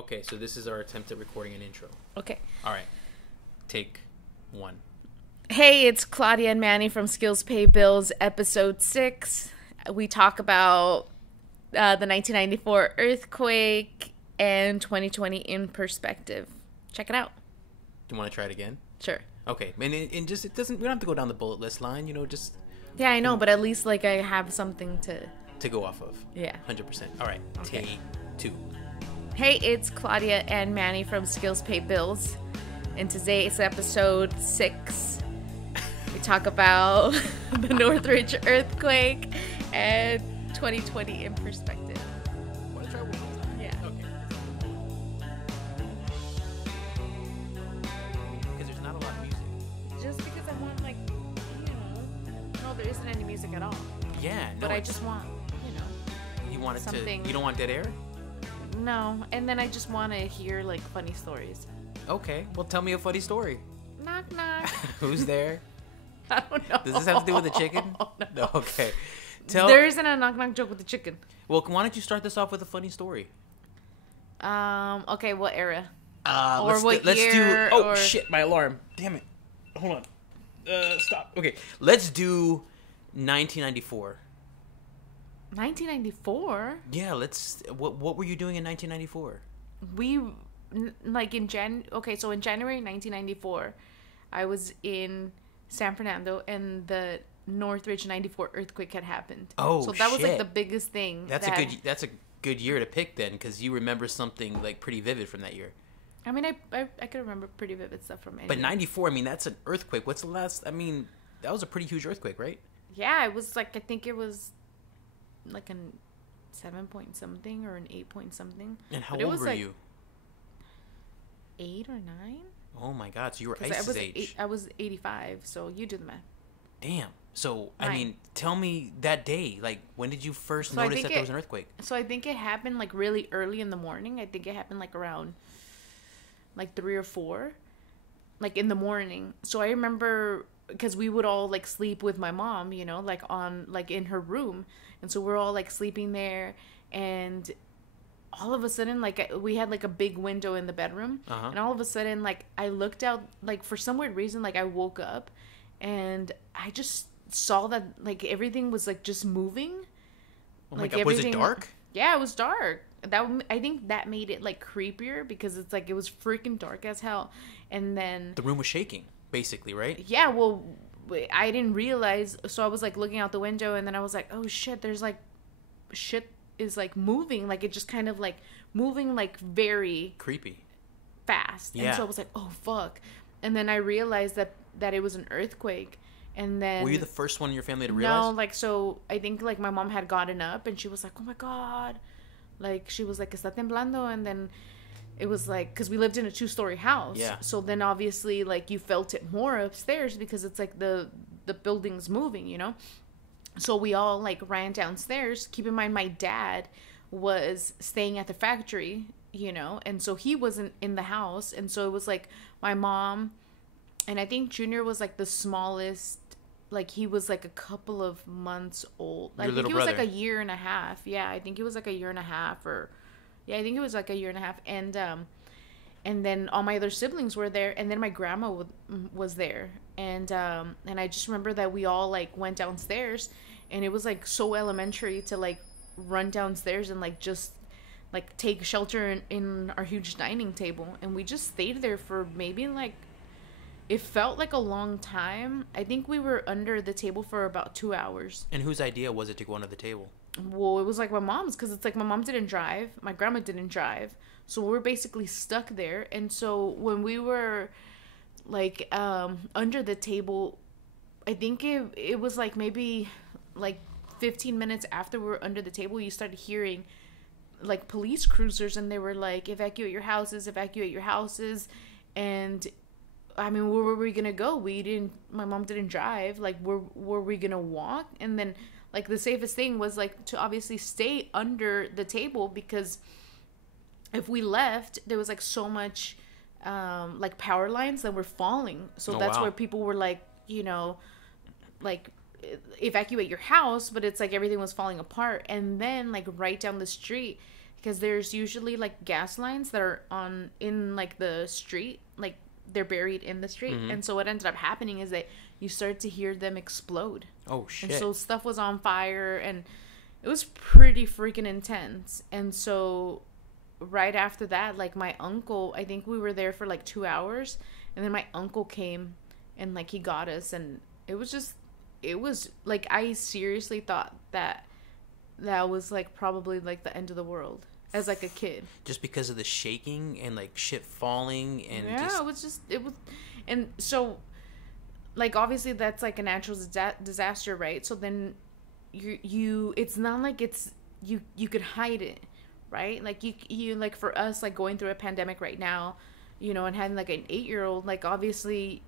Okay, so this is our attempt at recording an intro. Okay. All right. Take 1. Hey, it's Claudia and Manny from Skills Pay Bills, episode 6. We talk about the 1994 earthquake and 2020 in perspective. Check it out. Do you want to try it again? Sure. Okay. And just, it doesn't, we don't have to go down the bullet list line, just Yeah, I know, but at least like I have something to go off of. Yeah. 100%. All right. Okay. Take 2. Hey, it's Claudia and Manny from Skills Pay Bills. And today's episode 6. We talk about the Northridge earthquake and 2020 in perspective. Want to try one more time? Yeah. Okay. Because there's not a lot of music. Just because I want, like, no, there isn't any music at all. Yeah. No, But I just want, you want it something. to. You don't want dead air? No. And then I just want to hear, like, funny stories. Okay. Well, tell me a funny story. Knock, knock. Who's there? I don't know. Does this have to do with the chicken? No. Okay. There isn't a knock, knock joke with the chicken. Well, why don't you start this off with a funny story? Okay, what era? Or what let's year, do. Oh or... shit! My alarm. Damn it. Hold on. Stop. Okay, let's do 1994. 1994? Yeah, let's. What were you doing in 1994? Okay, so in January 1994, I was in San Fernando, and the Northridge 94 earthquake had happened. Oh, so that was like shit. the biggest thing. That's a good year to pick then, because you remember something like pretty vivid from that year. I mean, I could remember pretty vivid stuff from it. But 94, I mean, that's an earthquake. What's the last? I mean, that was a pretty huge earthquake, right? Yeah, it was like, I think it was like a 7 point something or an 8 point something. And how old were you? 8 or 9. Oh my god! So you were Ice's age. I was 85. So you do the math. Damn. So 9. I mean, tell me that day. Like, when did you first notice that there was an earthquake? So I think it happened like really early in the morning. I think it happened like around like 3 or 4, like in the morning. So I remember because we would all like sleep with my mom, like on like in her room, and so we're all like sleeping there, and all of a sudden, like, we had like a big window in the bedroom, and all of a sudden, like, I looked out, like, for some weird reason, like, I woke up and I just saw that like everything was like just moving. Oh my god! Was it dark? Yeah, it was dark. I think that made it like creepier because it's like it was freaking dark as hell, and then the room was shaking, basically, right? Yeah, well, I didn't realize, so I was like looking out the window, and then I was like, oh shit, there's like shit is like moving, like it just kind of like moving like very creepy fast. Yeah. And so I was like, oh fuck, and then I realized that it was an earthquake. And then were you the first one in your family to realize? No, like, so I think like my mom had gotten up and she was like, oh my god, like she was like, está temblando. And then it was like, because we lived in a 2-story house, yeah, so then obviously like you felt it more upstairs because it's like the building's moving, so we all like ran downstairs. Keep in mind my dad was staying at the factory, and so he wasn't in the house, and so it was like my mom, and I think Junior was like the smallest, like he was like a couple of months old. Your I think little he was brother. like a year and a half. Yeah, I think it was like a year and a half, I think it was like a year and a half, and then all my other siblings were there, and then my grandma was there, and I just remember that we all like went downstairs, and it was like so elementary to like run downstairs and like just like take shelter in our huge dining table, and we just stayed there for maybe like, it felt like a long time. I think we were under the table for about 2 hours. And whose idea was it to go under the table? Well, it was like my mom's, because it's like my mom didn't drive, my grandma didn't drive, so we were basically stuck there. And so when we were like under the table, I think it was like maybe like 15 minutes after we were under the table, you started hearing like police cruisers, and they were like, evacuate your houses, and I mean, where were we gonna go? My mom didn't drive. Like, were we gonna walk? And then, like, the safest thing was, like, to obviously stay under the table, because if we left, there was, like, so much, like, power lines that were falling. So that's wow. where people were, like, like, evacuate your house, but it's, like, everything was falling apart. And then, like, right down the street, because there's usually like gas lines that are in like the street, like they're buried in the street. And so what ended up happening is that you start to hear them explode. Oh shit. And so stuff was on fire, and it was pretty freaking intense. And so right after that, like my uncle, I think we were there for like 2 hours, and then my uncle came and like he got us, and it was like, I seriously thought that was like probably like the end of the world as like a kid, just because of the shaking and like shit falling. And it was. And so like obviously that's like a natural disaster, right? So then you it's not like it's you could hide it, right? Like you like, for us, like going through a pandemic right now, you know, and having like an 8-year-old, like obviously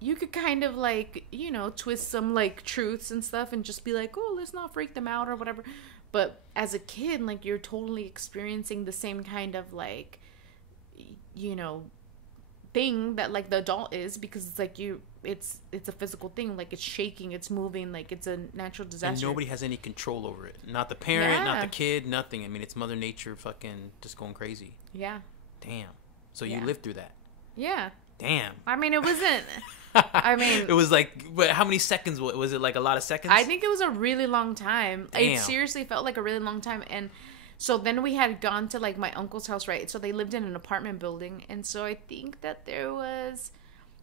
you could kind of like, you know, twist some like truths and stuff and just be like, oh, let's not freak them out or whatever. But as a kid, like, you're totally experiencing the same kind of like, you know, thing that like the adult is, because it's like it's a physical thing, like it's shaking, it's moving, like it's a natural disaster, and nobody has any control over it. Not the parent, not the kid, nothing. I mean, it's Mother Nature fucking just going crazy. Yeah. Damn. So you lived through that. Yeah. Damn. I mean, it wasn't. I mean, it was like, but how many seconds was it? Like a lot of seconds? I think it was a really long time. Damn. It seriously felt like a really long time. And so then we had gone to like my uncle's house, right? So they lived in an apartment building, and so I think that there was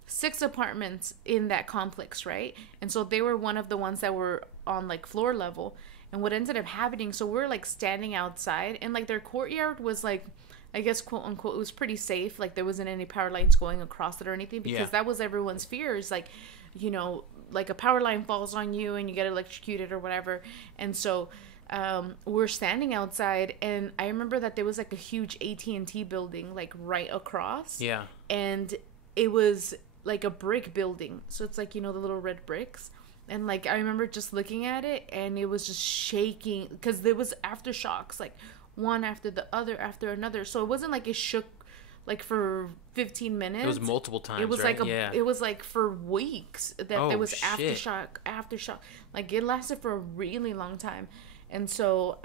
6 apartments in that complex, right? And so they were one of the ones that were on like floor level. And what ended up happening, so we're like standing outside, and like their courtyard was like, I guess, quote unquote, it was pretty safe. Like there wasn't any power lines going across it or anything, because that was everyone's fear, is like, you know, like a power line falls on you and you get electrocuted or whatever. And so we're standing outside, and I remember that there was like a huge AT&T building like right across. Yeah. And it was like a brick building. So it's like, you know, the little red bricks. And like I remember just looking at it, and it was just shaking, because there was aftershocks, like one after the other after another. So it wasn't like it shook like for 15 minutes. It was multiple times. It was right? like it was like for weeks that there was shit. aftershock. Like it lasted for a really long time. And so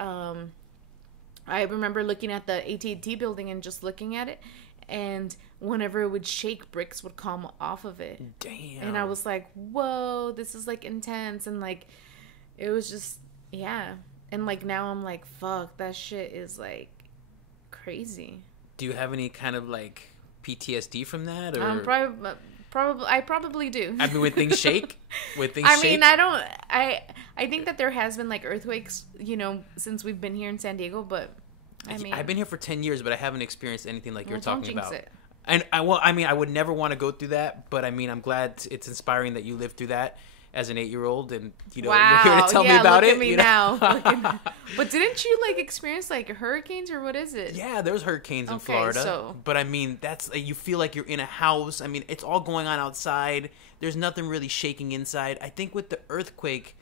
I remember looking at the AT&T building and just looking at it, and whenever it would shake, bricks would come off of it. Damn. And I was like, whoa, this is like intense. And like it was just, yeah. And like now I'm like, fuck, that shit is like crazy. Do you have any kind of like PTSD from that? Or I probably do. I mean, when things shake, I mean, I think that there has been like earthquakes, you know, since we've been here in San Diego, but I mean, I've been here for 10 years, but I haven't experienced anything like you're talking about. It. And I mean, I would never want to go through that, but I mean, I'm glad it's inspiring that you lived through that as an 8-year-old, and you know, wow. you're here to tell me about look it. At me you know? now. But didn't you like experience like hurricanes, or what is it? Yeah, there's hurricanes in Florida. So... But I mean, that's you feel like you're in a house. I mean, it's all going on outside. There's nothing really shaking inside. I think with the earthquake,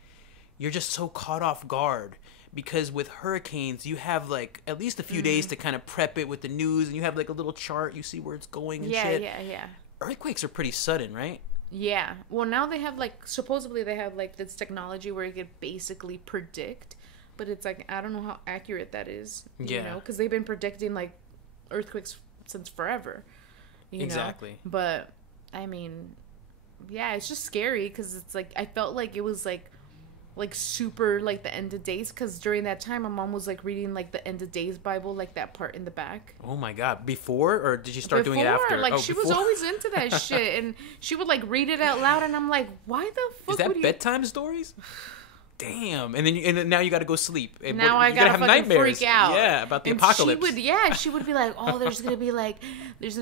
you're just so caught off guard, because with hurricanes, you have like at least a few days to kind of prep it with the news, and you have like a little chart. You see where it's going and shit. Yeah. Earthquakes are pretty sudden, right? Yeah. Well, now they have like, supposedly they have like this technology where you could basically predict, but it's like, I don't know how accurate that is. You know, because they've been predicting like earthquakes since forever. You exactly. know? But I mean, yeah, it's just scary, because it's like, I felt like it was like super like the end of days, because during that time my mom was like reading like the end of days Bible, like that part in the back. Oh my god. Before, or did you start doing it after? Like she was always into that shit, and she would like read it out loud, and I'm like, why the fuck is that would bedtime stories? Damn. And then now you got to go sleep, and now I gotta have fucking nightmares. freak out. Yeah, about the apocalypse. She would be like, oh, there's gonna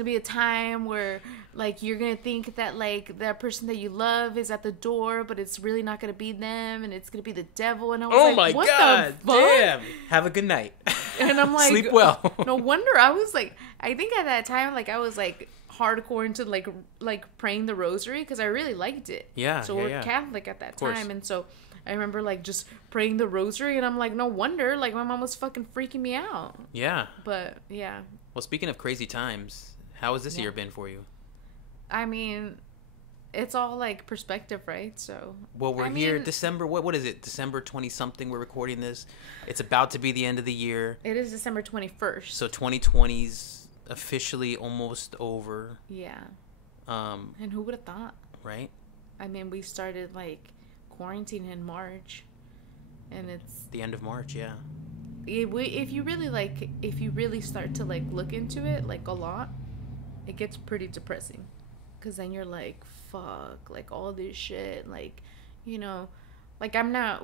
be a time where like you're gonna think that like that person that you love is at the door, but it's really not gonna be them, and it's gonna be the devil. And I was like, what god, the fuck? damn. Have a good night. And I'm like, sleep well. No wonder I was like, I think at that time like I was like hardcore into like praying the rosary, because I really liked it. Yeah. So we're Catholic at that time, and so I remember like just praying the rosary, and I'm like, no wonder like my mom was fucking freaking me out. Yeah. But yeah. Well, speaking of crazy times, how has this year been for you? I mean, it's all like perspective, right? So Well, we're I here mean, December. What is it? December 20 something. We're recording this. It's about to be the end of the year. it is December 21st. So 2020's officially almost over. Yeah. Um, And who would have thought? right? I mean, we started like quarantine in March, and it's The end of March, yeah. if you really start to like look into it like a lot, it gets pretty depressing, because then you're like, fuck, like all this shit, like, you know, like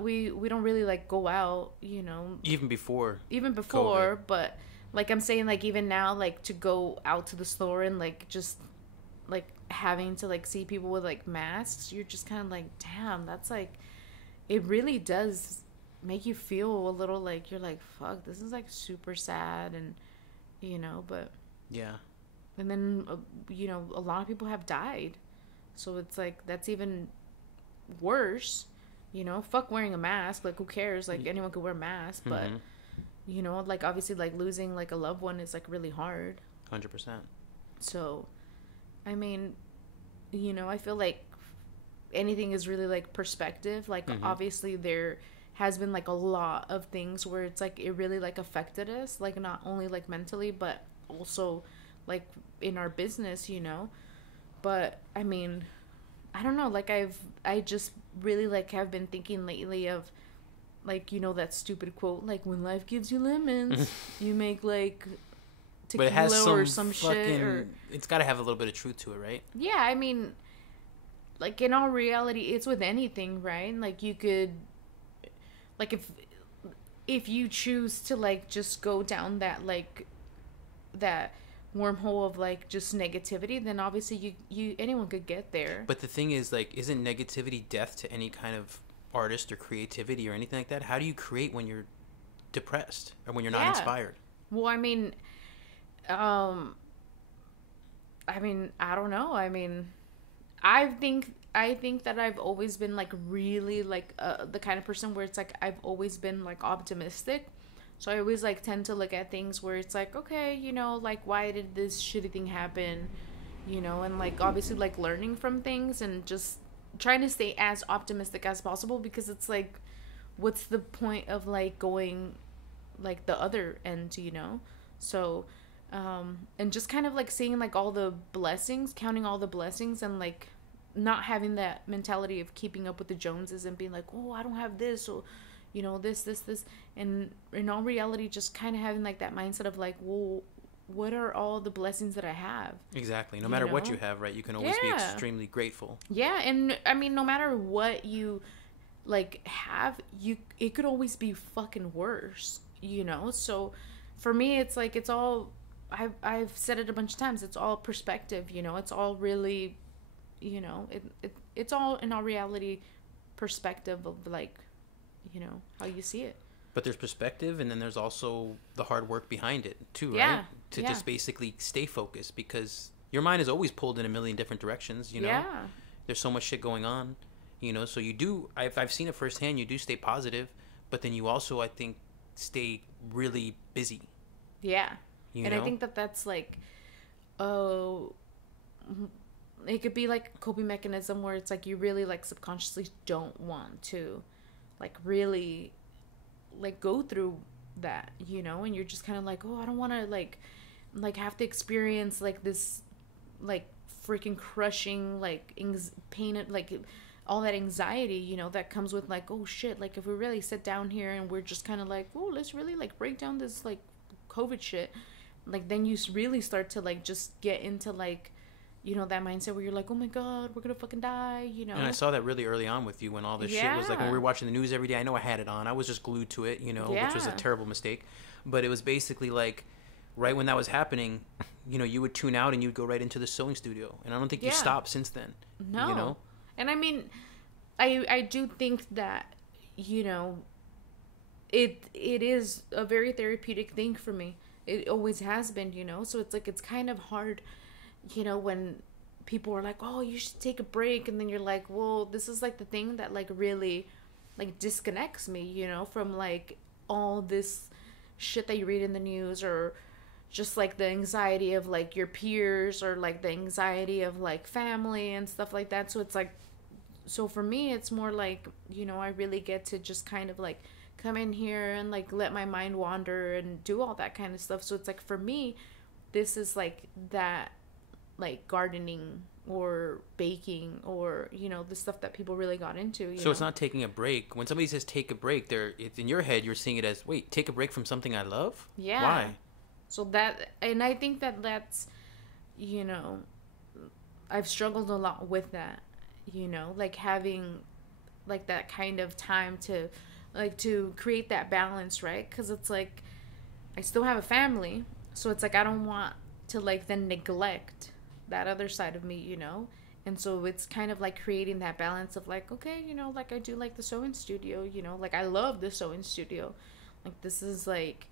we don't really like go out, you know, Even before before, COVID. but like I'm saying, like even now, like to go out to the store and like just like having to like see people with like masks, you're just kind of like, damn, that's like, it really does make you feel a little like, you're like, fuck, this is like super sad, and you know, but Yeah. and then you know, a lot of people have died, so it's like that's even worse, you know. Fuck wearing a mask, like who cares, like anyone could wear a mask, but Mm-hmm. you know, like obviously like losing like a loved one is like really hard. 100%. So I mean, you know, I feel like anything is really like perspective. Like obviously there has been like a lot of things where it's like it really like affected us, like not only like mentally but also like in our business, you know. But I mean, I don't know, like I just really like have been thinking lately of like, you know, that stupid quote, like when life gives you lemons, you make like But it has tequila or some some fucking. shit, or It's got to have a little bit of truth to it, right? yeah, I mean, like in all reality, it's with anything, right? Like you could, like if you choose to like just go down that like that wormhole of like just negativity, then obviously you anyone could get there. But the thing is, like, isn't negativity death to any kind of artist or creativity or anything like that? How do you create when you're depressed or when you're not Yeah. inspired? Well, I mean, I don't know. I mean, I think that I've always been like really like the kind of person where it's like I've always been like optimistic. So I always like tend to look at things where it's like, okay, you know, like why did this shitty thing happen? You know, and like obviously like learning from things and just trying to stay as optimistic as possible, because it's like what's the point of like going like the other end, you know? So and just kind of like seeing like all the blessings, counting all the blessings, and like not having that mentality of keeping up with the Joneses and being like, oh, I don't have this, or you know, this, and in all reality just kind of having like that mindset of like, well, what are all the blessings that I have? Exactly. No matter what you have, right? You can always be extremely grateful. Yeah, and I mean, no matter what you like have, it could always be fucking worse, you know? So for me, it's like, it's all, I've said it a bunch of times, it's all perspective, you know? It's all really, you know, it's all in all reality perspective of like, you know, how you see it. But there's perspective, and then there's also the hard work behind it too, right? Yeah, To just basically stay focused, because your mind is always pulled in a million different directions, you know? Yeah. There's so much shit going on, you know? So you do, I've seen it firsthand, you do stay positive, but then you also, I think, stay really busy. Yeah. You and know? I think that that's like, oh, it could be like a coping mechanism where it's like you really like subconsciously don't want to like really like go through that, you know, and you're just kind of like, oh, I don't want to like have to experience like this like freaking crushing like pain, like all that anxiety, you know, that comes with like, oh shit, like if we really sit down here and we're just kind of like, oh, let's really like break down this like COVID shit, like then you really start to like just get into like, you know, that mindset where you're like, oh my god, we're gonna fucking die, you know. And I saw that really early on with you when all this shit was like, when we were watching the news every day. I know I had it on, I was just glued to it, you know, which was a terrible mistake. But it was basically like right when that was happening, you know, you would tune out and you'd go right into the sewing studio, and I don't think you stopped since then. No. You know. And I mean, I do think that, you know, it is a very therapeutic thing for me. It always has been, you know. So it's like, it's kind of hard, you know, when people are like, oh, you should take a break, and then you're like, well, this is like the thing that like really like disconnects me, you know, from like all this shit that you read in the news, or just like the anxiety of like your peers, or like the anxiety of like family and stuff like that. So it's like, so for me it's more like, you know, I really get to just kind of like come in here and like let my mind wander and do all that kind of stuff. So it's like, for me, this is like that, like gardening or baking, or, you know, the stuff that people really got into. You So know? it's not taking a break. When somebody says take a break, it's in your head, you're seeing it as, wait, take a break from something I love? Yeah. Why? So that, and I think that that's, you know, I've struggled a lot with that, you know, like having like that kind of time to like to create that balance, right? Because it's like I still have a family, so it's like I don't want to like then neglect that other side of me, you know. And so it's kind of like creating that balance of like, okay, you know, like I do like the sewing studio, you know, like I love the sewing studio, like this is like,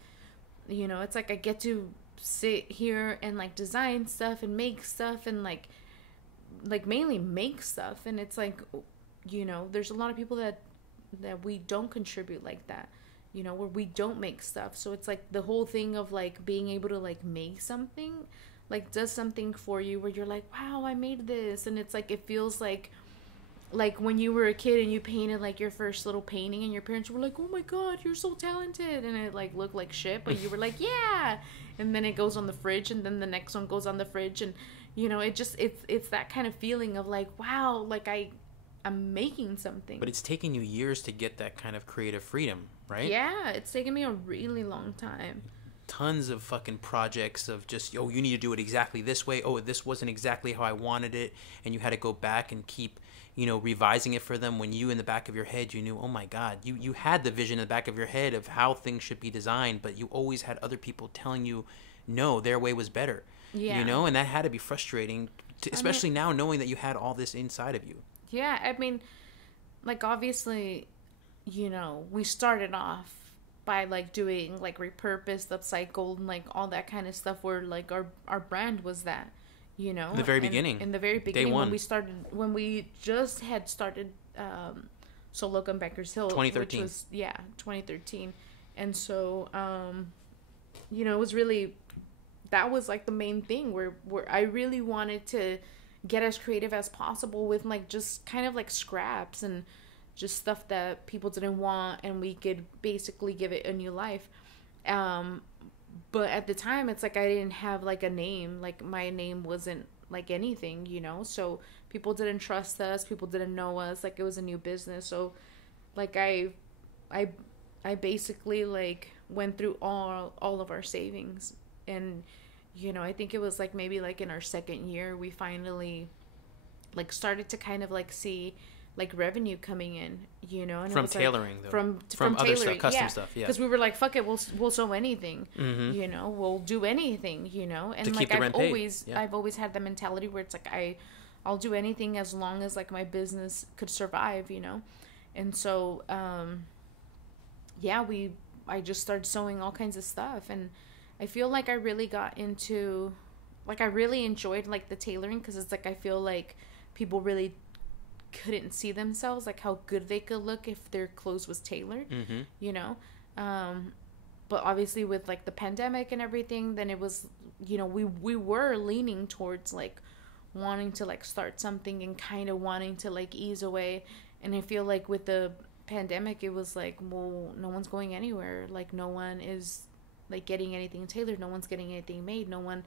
you know, it's like I get to sit here and like design stuff and make stuff and like mainly make stuff. And it's like, you know, there's a lot of people that we don't contribute like that, you know, where we don't make stuff. So it's like the whole thing of like being able to like make something like does something for you where you're like, wow, I made this. And it's like, it feels like when you were a kid and you painted like your first little painting and your parents were like, oh my god, you're so talented, and it like looked like shit, but you were like, yeah. And then it goes on the fridge, and then the next one goes on the fridge, and you know, it just it's that kind of feeling of like, wow, like I'm making something. But it's taken you years to get that kind of creative freedom, right? Yeah, it's taken me a really long time. Tons of fucking projects of just, oh, you need to do it exactly this way. Oh, this wasn't exactly how I wanted it. And you had to go back and keep, you know, revising it for them, when you in the back of your head, you knew, oh my God, you had the vision in the back of your head of how things should be designed, but you always had other people telling you, no, their way was better. Yeah. You know, and that had to be frustrating, especially now knowing that you had all this inside of you. Yeah, I mean, like, obviously, you know, we started off by, like, doing, like, repurposed, upcycled, and, like, all that kind of stuff where, like, our brand was that, you know? In the very beginning. In the very beginning. Day one. When we just had started Sew Loka in Bankers Hill. 2013. Which was, 2013. And so, you know, it was really, that was, like, the main thing where I really wanted to get as creative as possible with, like, just kind of, like, scraps and just stuff that people didn't want, and we could basically give it a new life. But at the time, it's like I didn't have, like, a name. Like, my name wasn't, like, anything, you know? So people didn't trust us. People didn't know us. Like, it was a new business. So, like, I basically, like, went through all of our savings. And, you know, I think it was, like, maybe, like, in our second year, we finally, like, started to kind of, like, see, like, revenue coming in, you know, and from it was tailoring, like, though. from other tailoring, stuff, custom stuff, yeah. Because we were like, fuck it, we'll sew anything, Mm-hmm. you know, we'll do anything, you know, and To like keep the rent paid. Yeah. I've always had the mentality where it's like I'll do anything as long as, like, my business could survive, you know, and so I just started sewing all kinds of stuff, and I feel like I really got into, like, I really enjoyed, like, the tailoring, because it's like I feel like people really couldn't see themselves, like, how good they could look if their clothes was tailored, Mm-hmm. you know. But obviously with, like, the pandemic and everything, then it was, you know, we were leaning towards, like, wanting to, like, start something and kind of wanting to, like, ease away. And I feel like with the pandemic, it was like, well, no one's going anywhere, like, no one is, like, getting anything tailored, no one's getting anything made, no one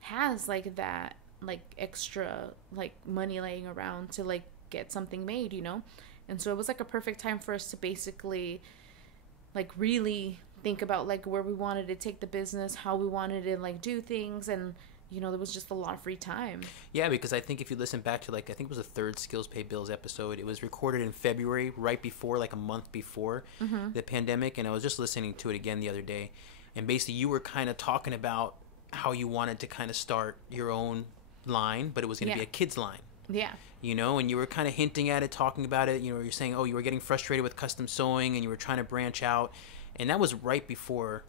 has, like, that, like, extra, like, money laying around to, like, get something made, you know. And so it was, like, a perfect time for us to basically, like, really think about, like, where we wanted to take the business, how we wanted to, like, do things. And, you know, there was just a lot of free time. Yeah, because I think if you listen back to, like, I think it was the third Skills Pay Bills episode, it was recorded in February, right before, like, a month before the pandemic, and I was just listening to it again the other day, and basically you were kind of talking about how you wanted to kind of start your own line, but it was going to be a kids line. Yeah. You know, and you were kind of hinting at it, talking about it. You know, you're saying, oh, you were getting frustrated with custom sewing and you were trying to branch out. And that was right before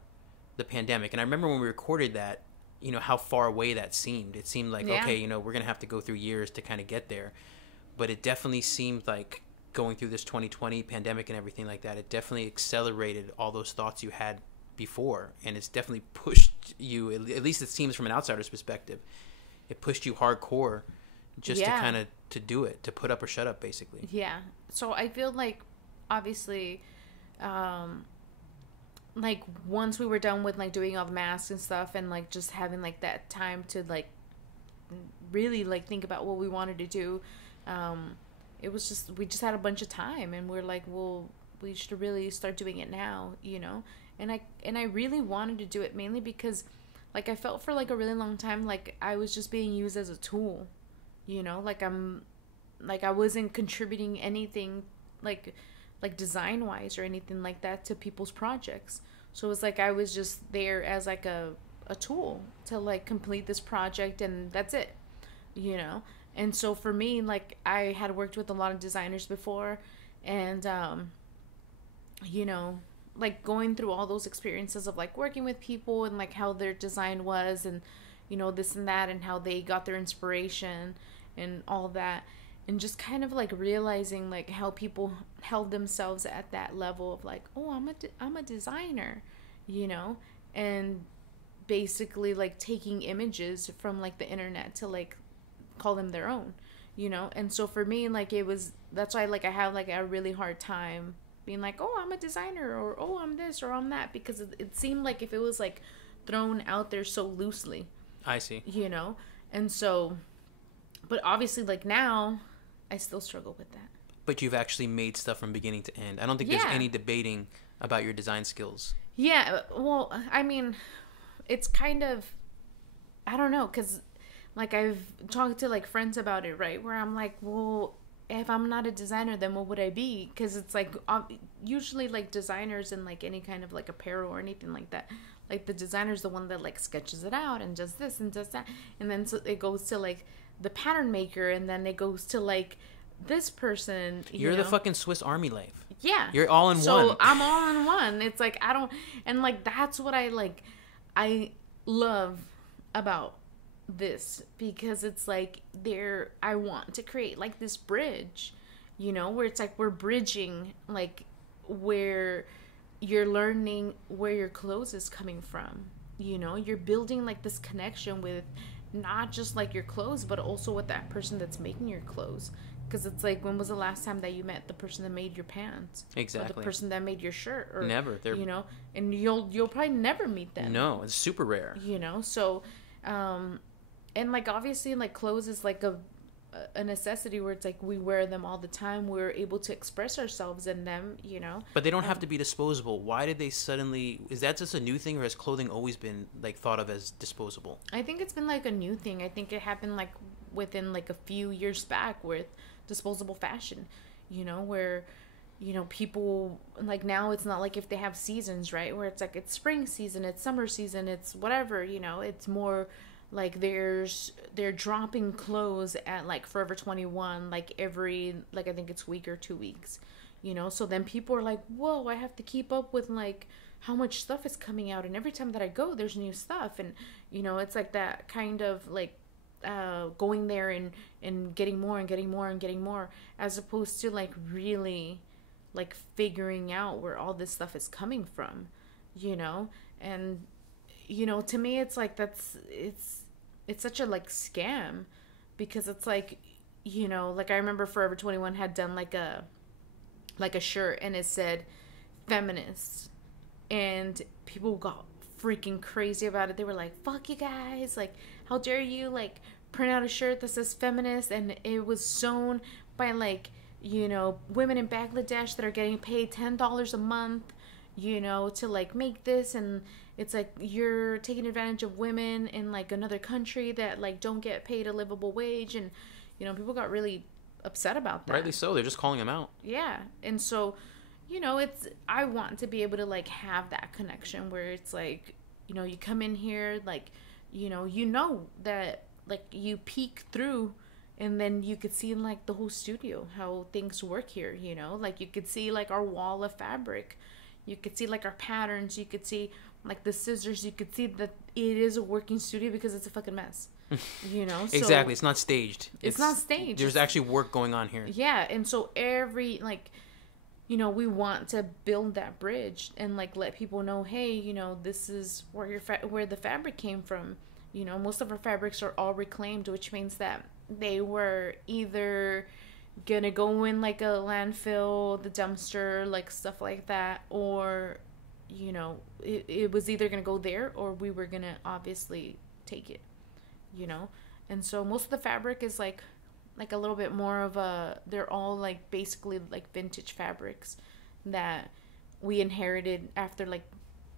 the pandemic. And I remember when we recorded that, you know, how far away that seemed. It seemed like, okay, you know, we're going to have to go through years to kind of get there. But it definitely seemed like going through this 2020 pandemic and everything like that, it definitely accelerated all those thoughts you had before, and it's definitely pushed you. At least it seems from an outsider's perspective, it pushed you hardcore, just to kind of to do it, to put up or shut up, basically. Yeah. So I feel like, obviously, like once we were done with like doing all the masks and stuff, and like just having like that time to like really like think about what we wanted to do, it was just, we just had a bunch of time, and we're like, well, we should really start doing it now, you know. And I really wanted to do it mainly because like I felt for like a really long time like I was just being used as a tool, you know, like I wasn't contributing anything like design wise or anything like that to people's projects. So it was like I was just there as like a tool to like complete this project, and that's it, you know. And so for me, like I had worked with a lot of designers before, and you know, like going through all those experiences of like working with people and like how their design was, and you know, this and that, and how they got their inspiration and all that, and just kind of like realizing like how people held themselves at that level of like, oh, I'm a designer, you know, and basically like taking images from like the internet to like call them their own, you know. And so for me, like it was, that's why like I have like a really hard time being like, oh, I'm a designer, or oh, I'm this, or I'm that, because it seemed like if it was like thrown out there so loosely. I see. You know. And so, but obviously like now I still struggle with that. But you've actually made stuff from beginning to end. I don't think there's any debating about your design skills. Yeah, well, I mean, it's kind of, I don't know, because like I've talked to like friends about it, right, where I'm like, well, if I'm not a designer, then what would I be? Because it's like usually like designers in like any kind of like apparel or anything like that, like the designer's the one that like sketches it out and does this and does that, and then so it goes to like the pattern maker, and then it goes to like this person. You're the fucking Swiss Army knife. Yeah, you're all in one. So I'm all in one. It's like I don't, and like that's what I love about this, because it's like I want to create like this bridge, you know, where it's like we're bridging like where you're learning where your clothes is coming from, you know, you're building like this connection with not just like your clothes, but also with that person that's making your clothes. Because it's like, when was the last time that you met the person that made your pants? Exactly. Or the person that made your shirt? Or, never. You know, and you'll probably never meet them. No, it's super rare. You know, so, and like obviously like clothes is like a necessity, where it's like we wear them all the time. We're able to express ourselves in them, you know. But they don't have to be disposable. Why did they suddenly? Is that just a new thing, or has clothing always been like thought of as disposable? I think it's been like a new thing. I think it happened like within like a few years back with disposable fashion, you know, where, you know, people like now it's not like if they have seasons, right, where it's like it's spring season, it's summer season, it's whatever, you know, it's more like they're dropping clothes at like Forever 21 like every, like I think it's week or 2 weeks, you know. So then people are like, whoa, I have to keep up with like how much stuff is coming out, and every time that I go there's new stuff, and you know, it's like that kind of like going there and getting more and getting more and getting more, as opposed to like really like figuring out where all this stuff is coming from, you know. And you know, to me it's like it's such a like scam, because it's like, you know, like I remember Forever 21 had done like a shirt, and it said feminist, and people got freaking crazy about it. They were like, fuck you guys, like how dare you like print out a shirt that says feminist, and it was sewn by like, you know, women in Bangladesh that are getting paid $10 a month, you know, to like make this, and it's like you're taking advantage of women in like another country that like don't get paid a livable wage. And you know, people got really upset about that. Rightly so. They're just calling them out. Yeah. And so, you know, I want to be able to like have that connection where it's like, you know, you come in here, like, you know that like you peek through, and then you could see like the whole studio, how things work here, you know, like you could see like our wall of fabric, you could see like our patterns, you could see like the scissors, you could see that it is a working studio, because it's a fucking mess, you know. So exactly. It's not staged. It's not staged. There's actually work going on here. Yeah. And so every like we want to build that bridge and like let people know, hey, this is where where the fabric came from. Most of our fabrics are all reclaimed, which means that they were either gonna go in like a landfill, the dumpster, like stuff like that, or it was either gonna go there or we were gonna obviously take it. And so most of the fabric is like a little bit more of they're all like basically like vintage fabrics that we inherited after like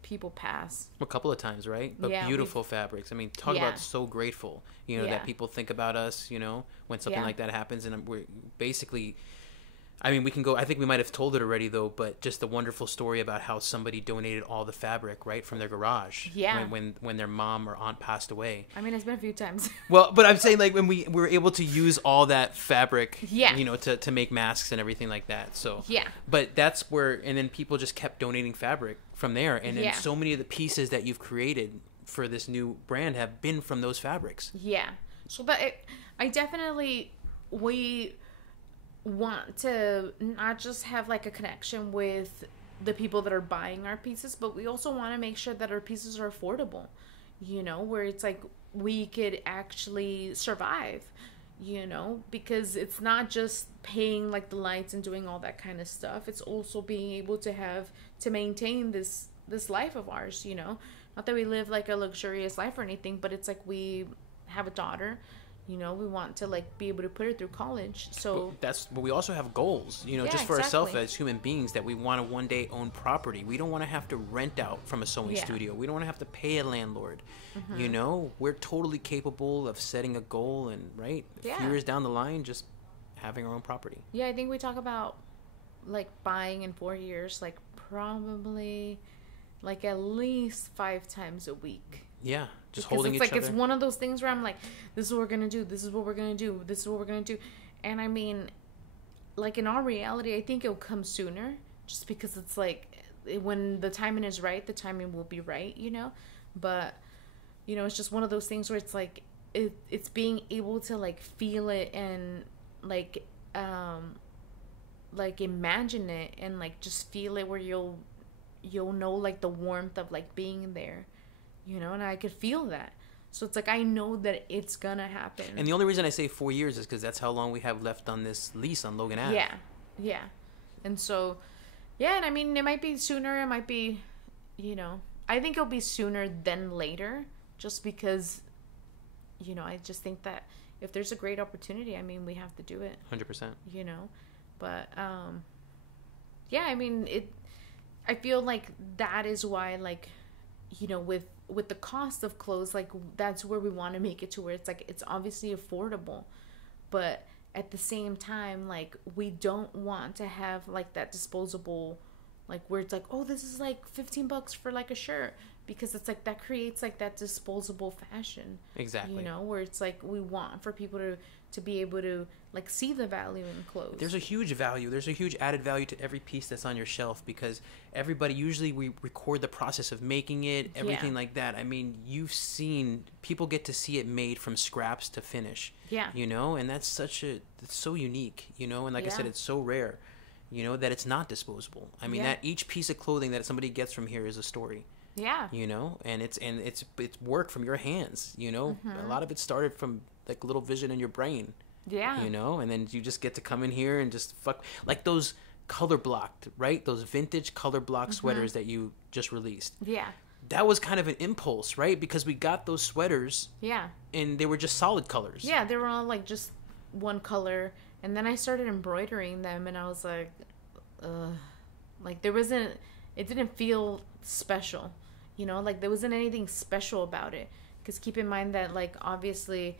people pass a couple of times, right? But yeah, beautiful fabrics. I mean, talk yeah, about so grateful, yeah, that people think about us, when something yeah, like that happens. And we're basically, I mean, we can go, I think we might have told it already though, but just the wonderful story about how somebody donated all the fabric, right, from their garage. Yeah. When their mom or aunt passed away. I mean, it's been a few times. Well, but I'm saying like when we were able to use all that fabric, Yeah. To make masks and everything like that. So Yeah. But that's where, and then people just kept donating fabric from there, and then Yeah. so many of the pieces that you've created for this new brand have been from those fabrics. Yeah. So I definitely, we want to not just have like a connection with the people that are buying our pieces, but we also want to make sure that our pieces are affordable, where it's like we could actually survive, because it's not just paying like the lights and doing all that kind of stuff. It's also being able to maintain this life of ours, not that we live like a luxurious life or anything, but it's like we have a daughter. We want to like be able to put her through college. So But we also have goals, Yeah, just for ourselves exactly. as human beings, that we want to one day own property. We don't want to have to rent out from a sewing Yeah. studio. We don't want to have to pay a landlord. We're totally capable of setting a goal and a few Yeah. years down the line, just having our own property. yeah, I think we talk about like buying in 4 years, like probably like at least 5 times a week. Yeah, just Because holding it's each like other. it's one of those things where I'm like, this is what we're gonna do, this is what we're gonna do, this is what we're gonna do. And I mean, like in our reality, I think it'll come sooner, just because it's like when the timing is right, the timing will be right, But it's just one of those things where it's like it's being able to like feel it and like imagine it and like just feel it, where you'll know like the warmth of like being there, and I could feel that. So it's like I know that it's gonna happen. And the only reason I say 4 years is because that's how long we have left on this lease on Logan Ave. Yeah. And so, yeah, and I mean, it might be sooner, it might be, I think it'll be sooner than later, just because, I just think that if there's a great opportunity, I mean, we have to do it. 100%. But, yeah, I mean, I feel like that is why, like, with the cost of clothes, like that's where we want to make it to, where it's like it's obviously affordable, but at the same time, like we don't want to have like that disposable, like where it's like, oh, this is like $15 for like a shirt, because it's like that creates like that disposable fashion. Exactly. Where it's like we want for people to be able to like see the value in clothes. There's a huge value. There's a huge added value to every piece that's on your shelf, because everybody, usually we record the process of making it, everything like that. I mean, you've seen, people get to see it made from scraps to finish. Yeah. And that's it's so unique, and like I said, it's so rare, that it's not disposable. I mean, that each piece of clothing that somebody gets from here is a story. Yeah. And it's work from your hands, A lot of it started from like little vision in your brain. Yeah. And then you just get to come in here and just like those color blocked, right? Those vintage color block sweaters that you just released. Yeah. That was kind of an impulse, right? Because we got those sweaters. Yeah. And they were just solid colors. Yeah, they were all like just one color, and then I started embroidering them, and I was like, like it didn't feel special, like there wasn't anything special about it. Because keep in mind that like obviously,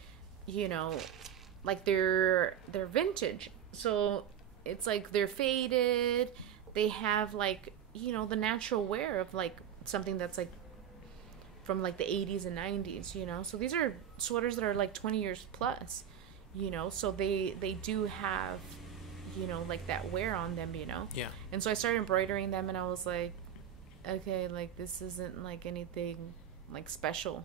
like they're vintage, so it's like they're faded, they have like the natural wear of like something that's like from like the 80s and 90s, so these are sweaters that are like 20 years plus, so they do have like that wear on them, Yeah. and so I started embroidering them, and I was like, okay, like this isn't like anything like special,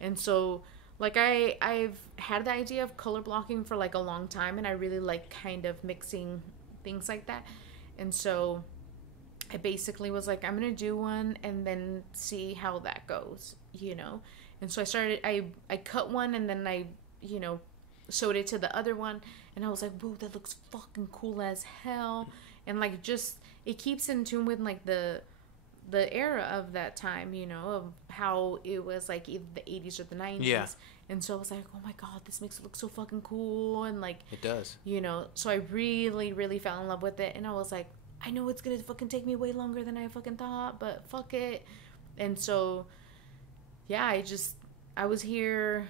and so like I've had the idea of color blocking for like a long time, and I really like kind of mixing things like that. And so I basically was like, I'm gonna do one and then see how that goes, you know. And so I cut one, and then I, you know, sewed it to the other one, and I was like, whoa, that looks fucking cool as hell. And like, just, it keeps in tune with like the era of that time, you know, of how it was like either the 80s or the 90s. Yeah. And so I was like, oh my god, this makes it look so fucking cool. And like, it does, you know, so I really, really fell in love with it. And I was like, I know it's gonna fucking take me way longer than I fucking thought, but fuck it. And so, yeah, I was here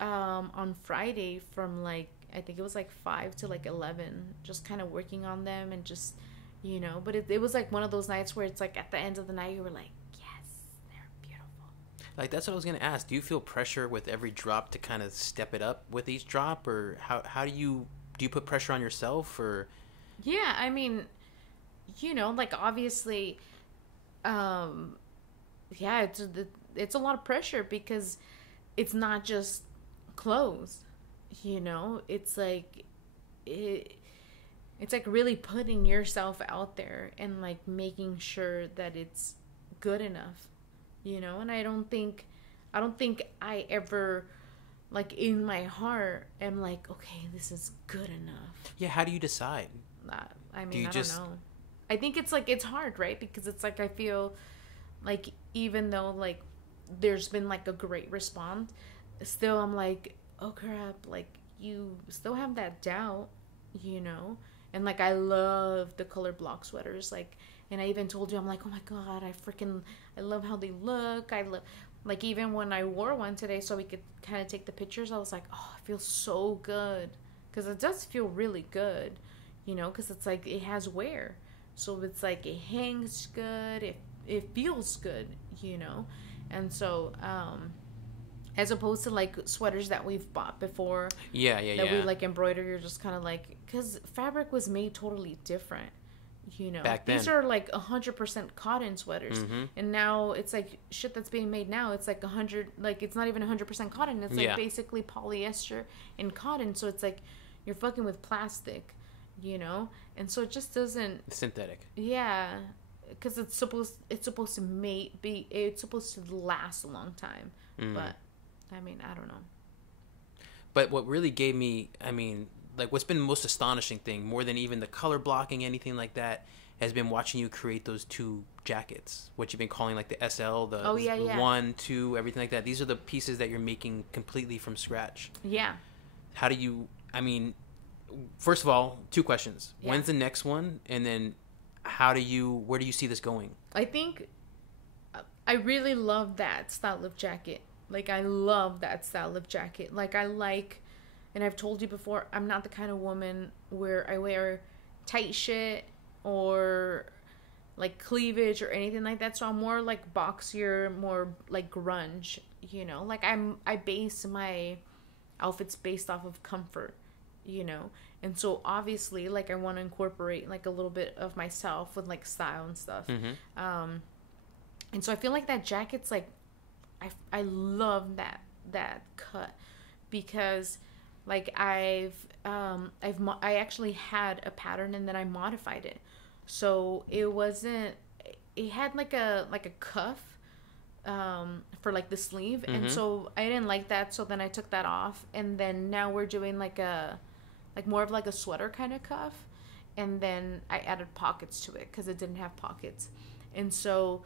on Friday from like, I think it was like 5 to like 11, just kind of working on them and just, you know, but it was like one of those nights where it's like at the end of the night you were like, yes, they're beautiful. Like, that's what I was gonna ask. Do you feel pressure with every drop to kind of step it up with each drop, or how do you put pressure on yourself? Or Yeah, I mean, you know, like obviously, yeah, it's a lot of pressure because it's not just clothes, you know. It's like it's like really putting yourself out there and like making sure that it's good enough, you know. And I don't think I ever, like, in my heart am like, okay, this is good enough. yeah, how do you decide? I mean, I don't know. I think it's like, it's hard, right? Because it's like, I feel like even though like there's been like a great response, still I'm like, oh crap, like you still have that doubt, you know. And like, I love the color block sweaters, like, and I even told you, I'm like, oh my god, I love how they look. I love, like, even when I wore one today so we could kind of take the pictures, I was like, oh, it feels so good, because it does feel really good, you know, because it's like it has wear, so it's like it hangs good, it feels good, you know. And so as opposed to like sweaters that we've bought before, that we like embroider, you're just kind of like, because fabric was made totally different, you know. Back then. These are like 100% cotton sweaters, and now it's like shit that's being made now, it's like 100, like it's not even 100% cotton, it's like basically polyester and cotton, so it's like you're fucking with plastic, you know. And so it just doesn't, synthetic. yeah, because it's supposed to last a long time, but I mean, I don't know. But what really gave me, I mean, like, what's been the most astonishing thing, more than even the color blocking, anything like that, has been watching you create those two jackets, what you've been calling like the SL, the 1, 2, everything like that. These are the pieces that you're making completely from scratch. Yeah. How do you, I mean, first of all, 2 questions. Yeah. When's the next one? And then where do you see this going? I think I really love that style of jacket. Like, I love that style of jacket. Like, and I've told you before, I'm not the kind of woman where I wear tight shit or like cleavage or anything like that. So I'm more like boxier, more like grunge, you know. Like, I base my outfits based off of comfort, you know. And so obviously, like, I want to incorporate like a little bit of myself with like style and stuff. And so I feel like that jacket's like, I love that cut, because like I actually had a pattern and then I modified it, so it had like a cuff for like the sleeve, and so I didn't like that, so then I took that off, and then now we're doing like more of like a sweater kind of cuff, and then I added pockets to it because it didn't have pockets. And so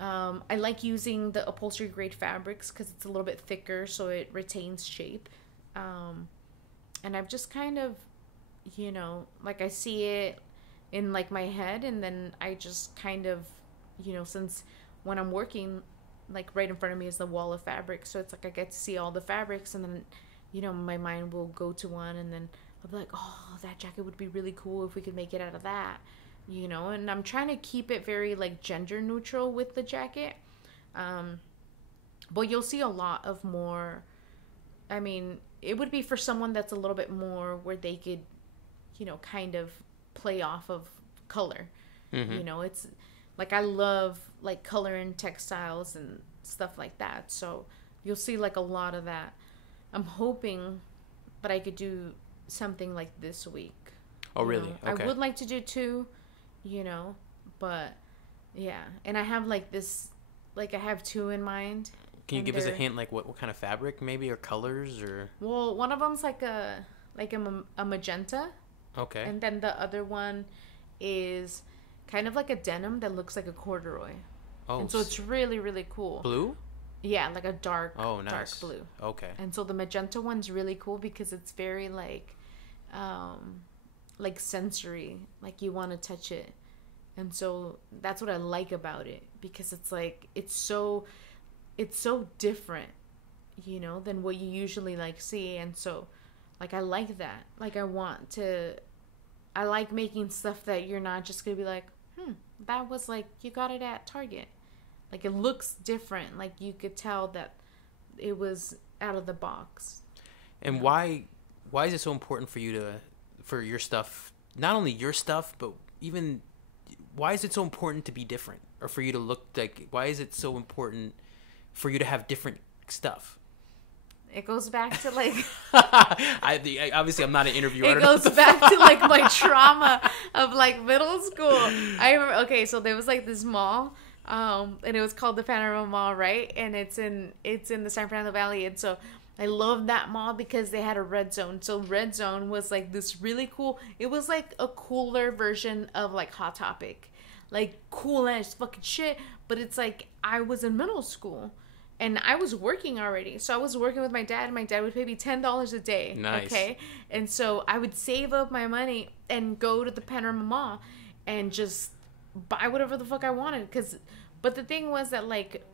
I like using the upholstery grade fabrics because it's a little bit thicker, so it retains shape. And I've just kind of, you know, like, I see it in like my head, and then I just kind of, you know, since when I'm working, like right in front of me is the wall of fabric, so it's like I get to see all the fabrics, and then, you know, my mind will go to one, and then I'll be like, oh, that jacket would be really cool if we could make it out of that. You know, and I'm trying to keep it very like gender neutral with the jacket, but you'll see a lot of more, I mean, it would be for someone that's a little bit more where they could, you know, kind of play off of color. You know, it's like, I love like color in textiles and stuff like that, so you'll see like a lot of that. I'm hoping that I could do something like this week. Oh, really? Know? Okay. I would like to do 2. you know, but yeah. And I have like this, like I have two in mind. Can you give us a hint, like what kind of fabric, maybe, or colors, or? Well, one of them's like a magenta. Okay. And then the other one is kind of like a denim that looks like a corduroy. Oh. And so it's really, really cool. Blue? Yeah, like a dark, nice. Dark blue. Okay. And so the magenta one's really cool because it's very like sensory, like you want to touch it. And so that's what I like about it, because it's like it's so different, you know, than what you usually like see. And so like I like that. Like I like making stuff that you're not just gonna be like, that was like you got it at Target. Like it looks different. Like you could tell that it was out of the box. And why is it so important for you for your stuff, not only your stuff, but even why is it so important to be different, or for you to look like? Why is it so important for you to have different stuff? It goes back to like obviously I'm not an interviewer. It goes back to like my trauma of like middle school. I remember. Okay, so there was like this mall. And it was called the Panorama Mall, right? And it's in the San Fernando Valley. And so I loved that mall because they had a red zone. So red zone was like this really cool. It was like a cooler version of like Hot Topic, like cool ass fucking shit. But it's like I was in middle school and I was working already. So I was working with my dad, and my dad would pay me $10 a day. Nice. Okay, and so I would save up my money and go to the Panorama Mall and just buy whatever the fuck I wanted. But the thing was that like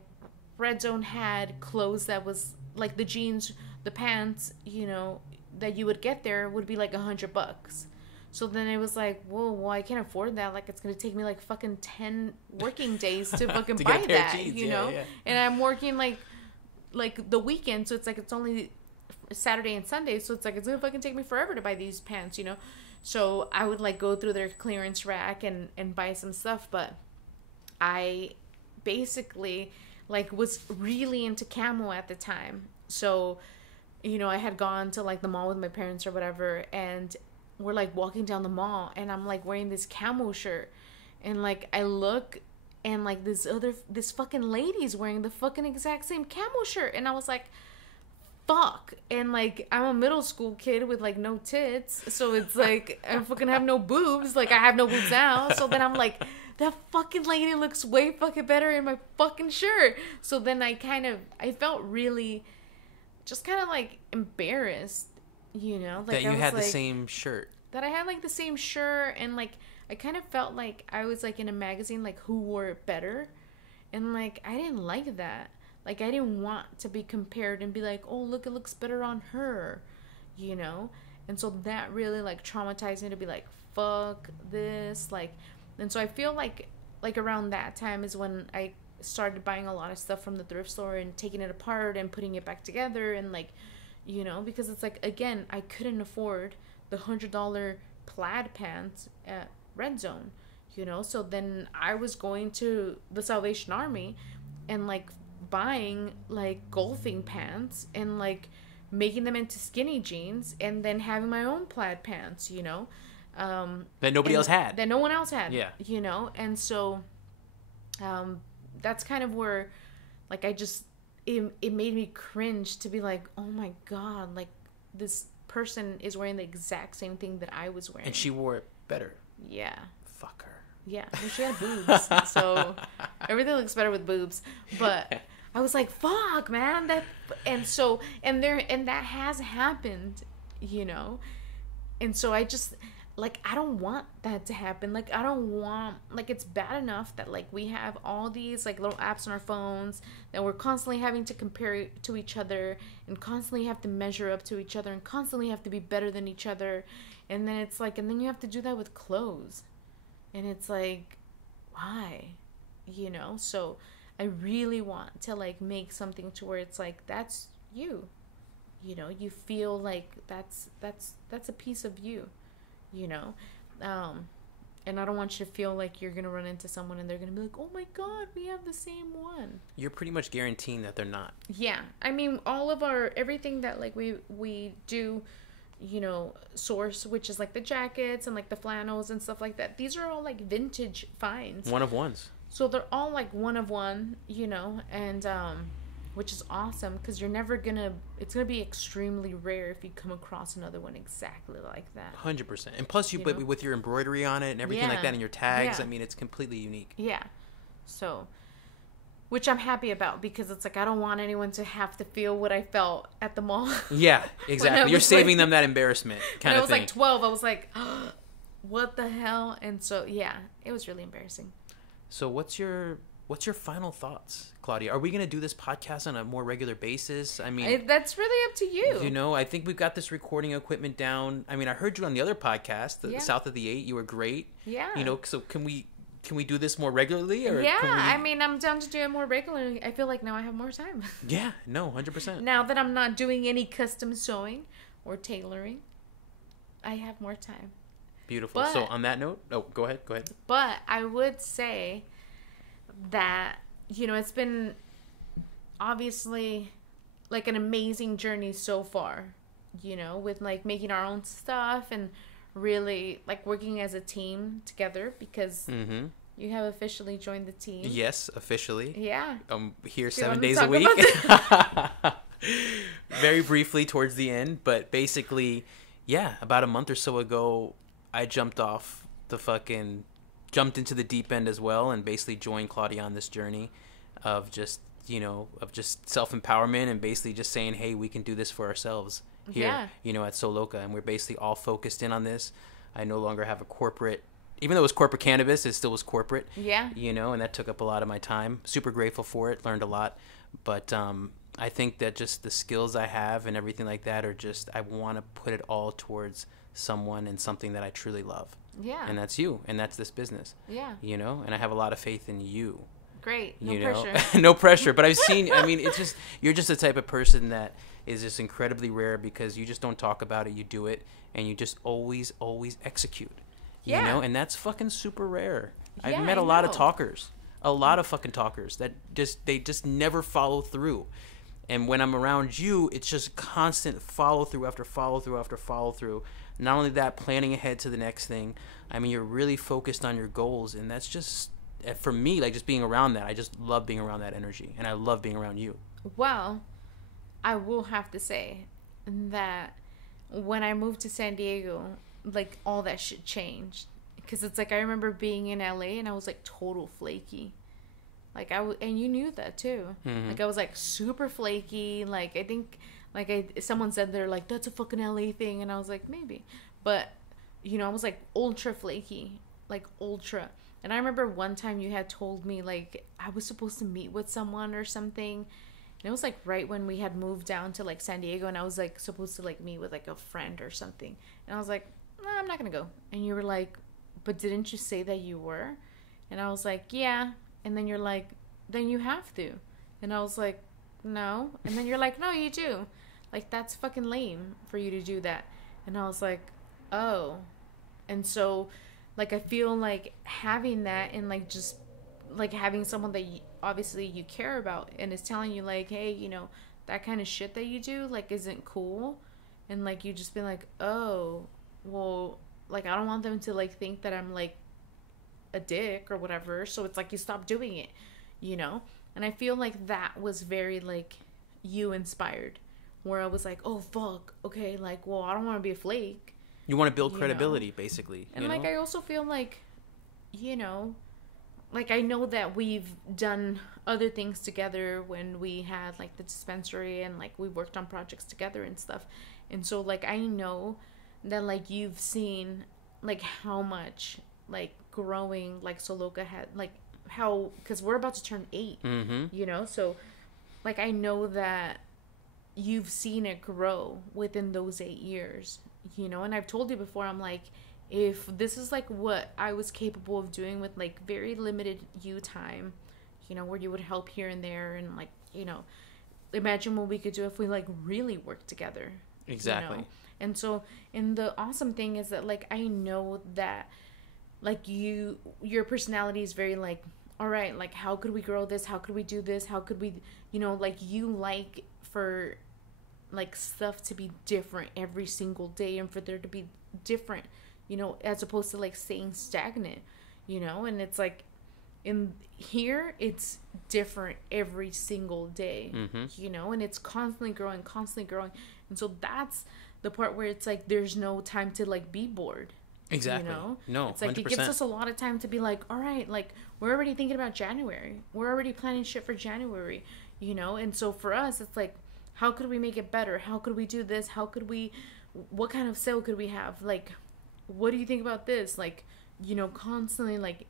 Red Zone had clothes that was like the jeans, the pants, you know, that you would get there would be like $100. So then it was like, whoa, well, I can't afford that. Like it's gonna take me like fucking 10 working days to fucking to buy that, jeans, you know. Yeah. And I'm working like the weekend, so it's like it's only Saturday and Sunday, so it's like it's gonna fucking take me forever to buy these pants, you know. So I would like go through their clearance rack and buy some stuff, but I basically like was really into camo at the time. So, you know, I had gone to like the mall with my parents or whatever, and we're like walking down the mall, and I'm like wearing this camo shirt, and like I look, and like this fucking lady's wearing the fucking exact same camo shirt, and I was like, fuck. And like I'm a middle school kid with like no tits, so it's like I fucking have no boobs, like I have no boobs now. So then I'm like, that fucking lady looks way fucking better in my fucking shirt. So then I felt really just kind of like embarrassed, you know, like that you had the same shirt. That I had like the same shirt, and like I kind of felt like I was like in a magazine, like who wore it better, and like I didn't like that. Like I didn't want to be compared and be like, oh look, it looks better on her, you know. And so that really like traumatized me to be like, fuck this, like. And so I feel like around that time is when I started buying a lot of stuff from the thrift store and taking it apart and putting it back together, and like, you know, because it's like, again, I couldn't afford the $100 plaid pants at Red Zone, you know. So then I was going to the Salvation Army and like buying like golfing pants and like making them into skinny jeans, and then having my own plaid pants, you know. That nobody else had. That no one else had. Yeah. You know, and so that's kind of where, like, it made me cringe to be like, oh my God, like, this person is wearing the exact same thing that I was wearing. And she wore it better. Yeah. Fuck her. Yeah. Well, she had boobs. So everything looks better with boobs. But I was like, fuck, man. And that has happened, you know? And so I just, like, I don't want that to happen. Like, I don't want, like, it's bad enough that, like, we have all these, like, little apps on our phones that we're constantly having to compare to each other and constantly have to measure up to each other and constantly have to be better than each other. And then it's like, and then you have to do that with clothes. And it's like, why? You know? So I really want to, like, make something to where it's like, that's you. You know, you feel like that's a piece of you. You know, and I don't want you to feel like you're gonna run into someone and they're gonna be like, oh my God, we have the same one. You're pretty much guaranteeing that they're not. Yeah, I mean, everything that, like, we do source, which is like the jackets and like the flannels and stuff like that. These are all like vintage finds. One of ones. So they're all like one of one, and which is awesome because it's gonna be extremely rare if you come across another one exactly like that. 100%. And plus but with your embroidery on it and everything like that and your tags, I mean, it's completely unique. Yeah. So, which I'm happy about because it's like I don't want anyone to have to feel what I felt at the mall. Yeah, exactly. You're saving them that embarrassment kind of thing. I was like 12. I was like, oh, what the hell? And so, yeah, it was really embarrassing. So what's your final thoughts, Claudia? Are we going to do this podcast on a more regular basis? I mean, that's really up to you. I think we've got this recording equipment down. I mean, I heard you on the other podcast, the South of the 8. You were great. Yeah. So can we do this more regularly? Or I mean, I'm down to do it more regularly. I feel like now I have more time. Yeah, no, 100%. Now that I'm not doing any custom sewing or tailoring, I have more time. Beautiful. So on that note, go ahead. But I would say that, it's been obviously like an amazing journey so far, with like making our own stuff and really like working as a team together because you have officially joined the team. Yes, officially. Yeah. Here 7 days a week. Very briefly towards the end, but basically, yeah, about a month or so ago, I jumped into the deep end as well and basically joined Claudia on this journey of just self-empowerment and basically just saying, hey, we can do this for ourselves here, at Sew Loka. And we're basically all focused in on this. I no longer have a corporate, even though it was corporate cannabis, it still was corporate. Yeah. And that took up a lot of my time. Super grateful for it, learned a lot. But I think that just the skills I have and everything like that are just, I want to put it all towards someone and something that I truly love. Yeah. And that's you, and that's this business. Yeah. And I have a lot of faith in you. Great. No pressure. No pressure. But I've seen, I mean, it's just, you're just the type of person that is just incredibly rare because you just don't talk about it, you do it, and you just always execute. Yeah. And that's fucking super rare. Yeah, I've met a lot of talkers, a lot of fucking talkers that they just never follow through. And when I'm around you, it's just constant follow through after follow through after follow through. Not only that, planning ahead to the next thing. I mean, you're really focused on your goals, and that's just, for me, like just being around that. I just love being around that energy, and I love being around you. Well, I will have to say that when I moved to San Diego, like all that shit changed. Because it's like I remember being in LA and I was like total flaky. Like and you knew that too. Mm-hmm. Like I was like super flaky. Like I think someone said they're like, that's a fucking LA thing, and I was like, maybe. But I was like ultra flaky, like ultra. And I remember one time you had told me like I was supposed to meet with someone or something. And it was like right when we had moved down to like San Diego, and I was like supposed to like meet with like a friend or something. And I was like, no, I'm not gonna go. And you were like, but didn't you say that you were? And I was like, yeah. And then you're like, then you have to. And I was like, no. And then you're like, no, you do. Like, that's fucking lame for you to do that. And I was like, oh. And so, like, I feel like having that and, like, just, like, having someone that obviously you care about and is telling you, like, hey, that kind of shit that you do, like, isn't cool. And, like, you just been like, oh, well, like, I don't want them to, like, think that I'm, like, a dick or whatever. So it's like you stop doing it, And I feel like that was very, like, you inspired. Where I was like, oh, fuck, okay, like, well, I don't want to be a flake. You want to build credibility, basically. And, like, I also feel like, like, I know that we've done other things together when we had, like, the dispensary and, like, we worked on projects together and stuff. And so, like, I know that, like, you've seen, like, how much, like, growing, like, Sew Loka had, like, how, because we're about to turn 8, So, like, I know that you've seen it grow within those 8 years, and I've told you before, I'm like, if this is like what I was capable of doing with like very limited you time, where you would help here and there, and like, imagine what we could do if we like really worked together. Exactly. And so, and the awesome thing is that like, I know that like your personality is very like, all right, like, how could we grow this? How could we do this? How could we, like, you like for like stuff to be different every single day, and for there to be different, as opposed to like staying stagnant, and it's like in here it's different every single day, and it's constantly growing, and so that's the part where it's like there's no time to like be bored. Exactly. No, it's like 100%. It gives us a lot of time to be like, all right, like we're already thinking about January, we're already planning shit for January, and so for us it's like, how could we make it better? How could we do this? What kind of sale could we have? Like, what do you think about this? Like, constantly, like,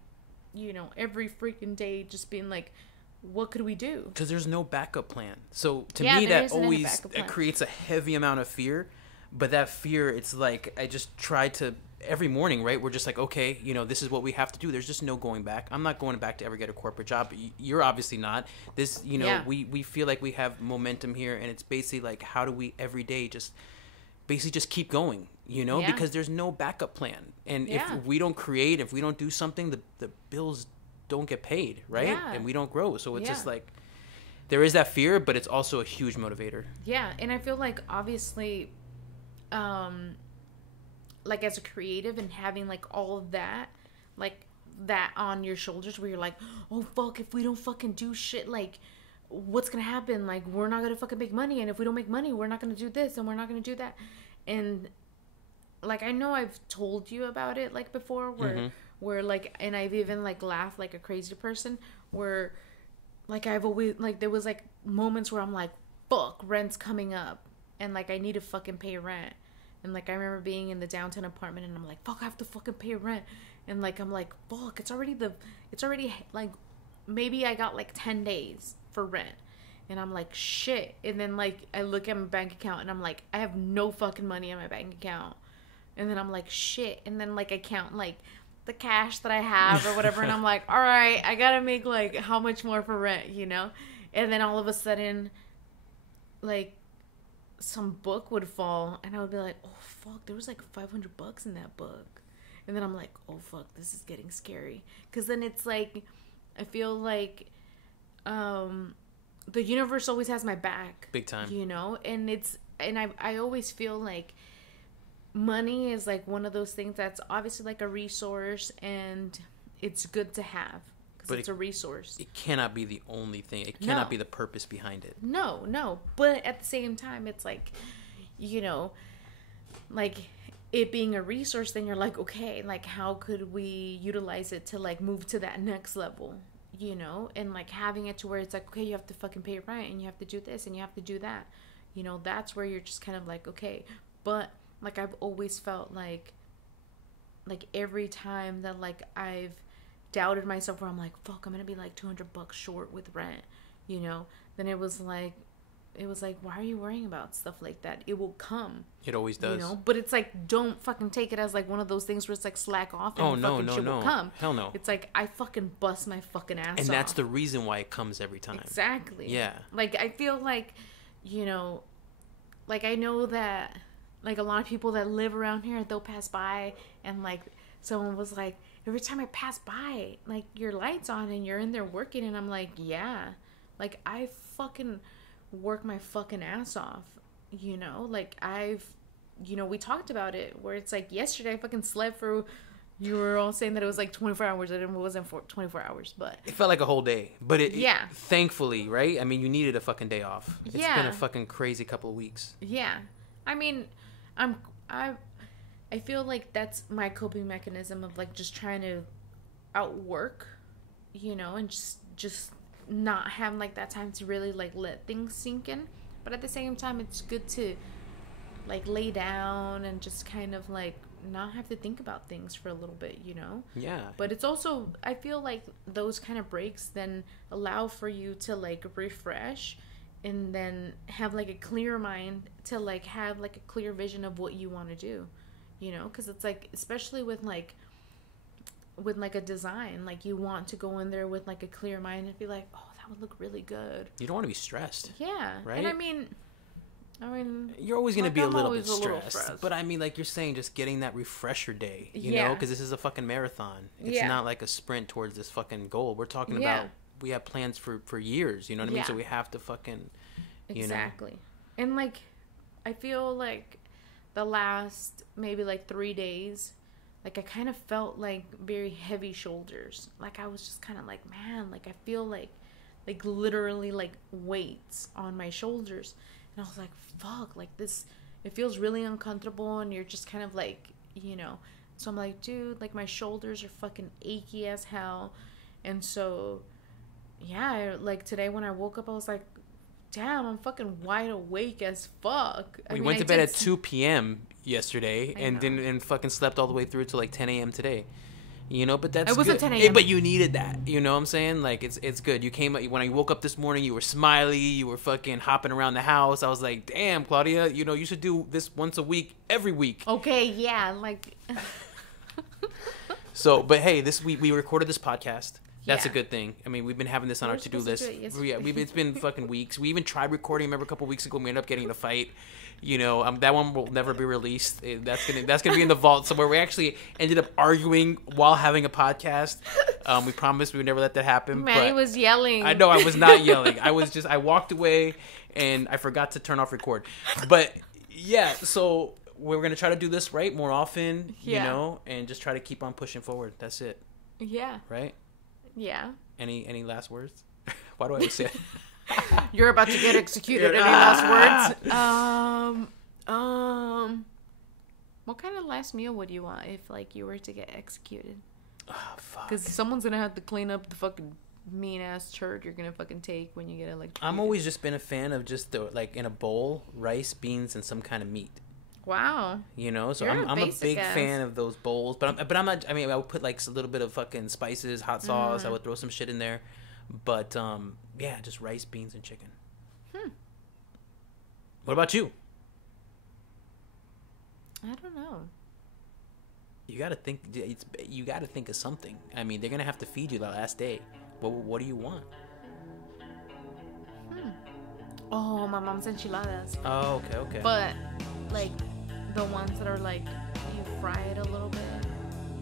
every freaking day just being like, what could we do? Because there's no backup plan. So to me, that always creates a heavy amount of fear. But that fear, it's like, I just try to, every morning, right? We're just like, okay, this is what we have to do. There's just no going back. I'm not going back to ever get a corporate job. You're obviously not. This, we feel like we have momentum here, and it's basically like, how do we every day just keep going, because there's no backup plan. And if we don't create, if we don't do something, the bills don't get paid, right? And we don't grow. So it's just like, there is that fear, but it's also a huge motivator. Yeah. And I feel like, obviously, like as a creative and having like all of that, like that on your shoulders, where you're like, oh fuck, if we don't fucking do shit, like what's gonna happen? Like, we're not gonna fucking make money, and if we don't make money, we're not gonna do this and we're not gonna do that. And like, I know I've told you about it like before, where like, and I've even like laughed like a crazy person, where like I've always like, there was like moments where I'm like, fuck, rent's coming up, and like I need to fucking pay rent. And like I remember being in the downtown apartment, and I'm like, fuck, I have to fucking pay rent. And like I'm like, fuck, it's already like, maybe I got like 10 days for rent. And I'm like, shit. And then like I look at my bank account, and I'm like, I have no fucking money in my bank account. And then I'm like, shit. And then like I count like the cash that I have or whatever, and I'm like, all right, I gotta make like how much more for rent, And then all of a sudden, like, some book would fall, and I would be like, oh fuck, there was like $500 in that book. And then I'm like, oh fuck, this is getting scary. Because then it's like, I feel like the universe always has my back, big time, and I always feel like money is like one of those things that's obviously like a resource, and it's good to have. But it's a resource. It cannot be the only thing. It cannot be the purpose behind it. No. But at the same time, it's like, like it being a resource, then you're like, okay, like how could we utilize it to like move to that next level, and like having it to where it's like, okay, you have to fucking pay rent, and you have to do this, and you have to do that. That's where you're just kind of like, okay. But like I've always felt like every time that like I've doubted myself, where I'm like, fuck, I'm gonna be like $200 short with rent, then it was like, why are you worrying about stuff like that? It will come. It always does. But it's like, don't fucking take it as like one of those things where it's like slack off and shit will come. Hell no. It's like, I fucking bust my fucking ass off. And that's the reason why it comes every time. Exactly. Yeah. Like, I feel like, like I know that like a lot of people that live around here, they'll pass by, and like someone was like, every time I pass by, like, your light's on and you're in there working. And I'm like, yeah. Like, I fucking work my fucking ass off, Like, we talked about it, where it's like, yesterday I fucking slept for, you were all saying that it was like 24 hours. It wasn't 24 hours, but it felt like a whole day. But it thankfully, right? I mean, you needed a fucking day off. It's been a fucking crazy couple of weeks. Yeah. I mean, I feel like that's my coping mechanism of like just trying to outwork, and just not having like that time to really like let things sink in. But at the same time, it's good to like lay down and just kind of like not have to think about things for a little bit, Yeah. But it's also, I feel like those kind of breaks then allow for you to like refresh, and then have like a clear mind to like have like a clear vision of what you want to do. Because it's like, especially with like a design, like you want to go in there with like a clear mind and be like, oh, that would look really good. You don't want to be stressed. Yeah. Right. And I mean, you're always going to be a little bit stressed. But I mean, like you're saying, just getting that refresher day, you know, because this is a fucking marathon. It's not like a sprint towards this fucking goal. We're talking about, we have plans for years, you know what I mean? So we have to fucking, exactly. And like, I feel like the last maybe like 3 days, like I kind of felt like very heavy shoulders. Like I was just kind of like, man, like I feel like literally like weights on my shoulders. And I was like, fuck, like this, it feels really uncomfortable. And you're just kind of like, you know, so I'm like, dude, like my shoulders are fucking achy as hell. And so, yeah, like today when I woke up, I was like, damn, I'm fucking wide awake as fuck. We went to bed at 2 p.m. yesterday and fucking slept all the way through to like 10 a.m. today. You know, but that's it wasn't good. 10 a.m. But you needed that. You know what I'm saying? Like, it's good. You came when I woke up this morning, you were smiley. You were fucking hopping around the house. I was like, damn, Claudia, you know, you should do this once a week, every week. Okay, yeah, like. So, but hey, this we recorded this podcast. That's a Yeah. good thing. I mean, we've been having this on our to-do list. It's been fucking weeks. We even tried recording. Remember a couple weeks ago, we ended up getting in a fight. You know, that one will never be released. That's gonna be in the vault somewhere. We actually ended up arguing while having a podcast. We promised we would never let that happen. Manny was yelling. I know I was not yelling. I walked away and I forgot to turn off record. But yeah, so we're gonna try to do this right more often. You know, and just try to keep on pushing forward. That's it. Yeah. Right. Yeah. Any last words? Why do I always say it? You're about to get executed. Any last words? What kind of last meal would you want if like you were to get executed? Oh, fuck. Because someone's gonna have to clean up the fucking mean ass turd you're gonna fucking take when you get electrocuted. I'm always just been a fan of just like in a bowl, rice, beans, and some kind of meat. Wow. You know, so You're I'm a big fan of those bowls, but I'm not. I mean, I would put like a little bit of fucking spices, hot sauce. I would throw some shit in there, but yeah, just rice, beans, and chicken. What about you? I don't know. You gotta think. You gotta think of something. I mean, they're gonna have to feed you the last day. What do you want? Oh, my mom's enchiladas. Oh, okay. But like the ones that are like you fry it a little bit,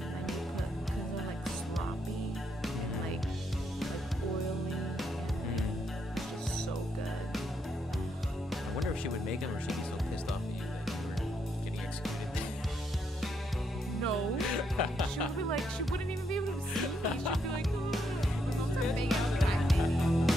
and you put because they're like sloppy and like oily, just so good. I wonder if she would make them, or she'd be so pissed off at you that you were getting executed. No, she would be like, she wouldn't even be able to see me. She'd be like, oh, big out.